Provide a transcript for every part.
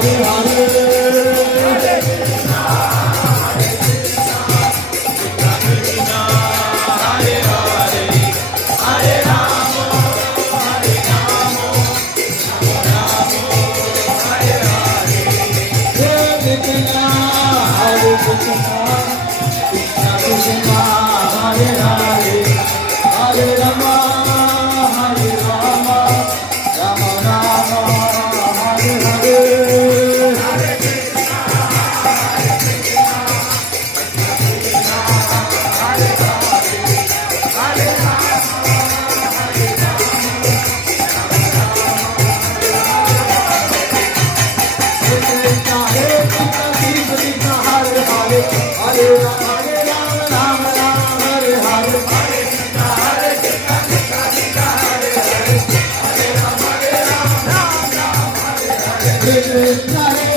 Hare Hare Hare Krishna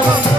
Hare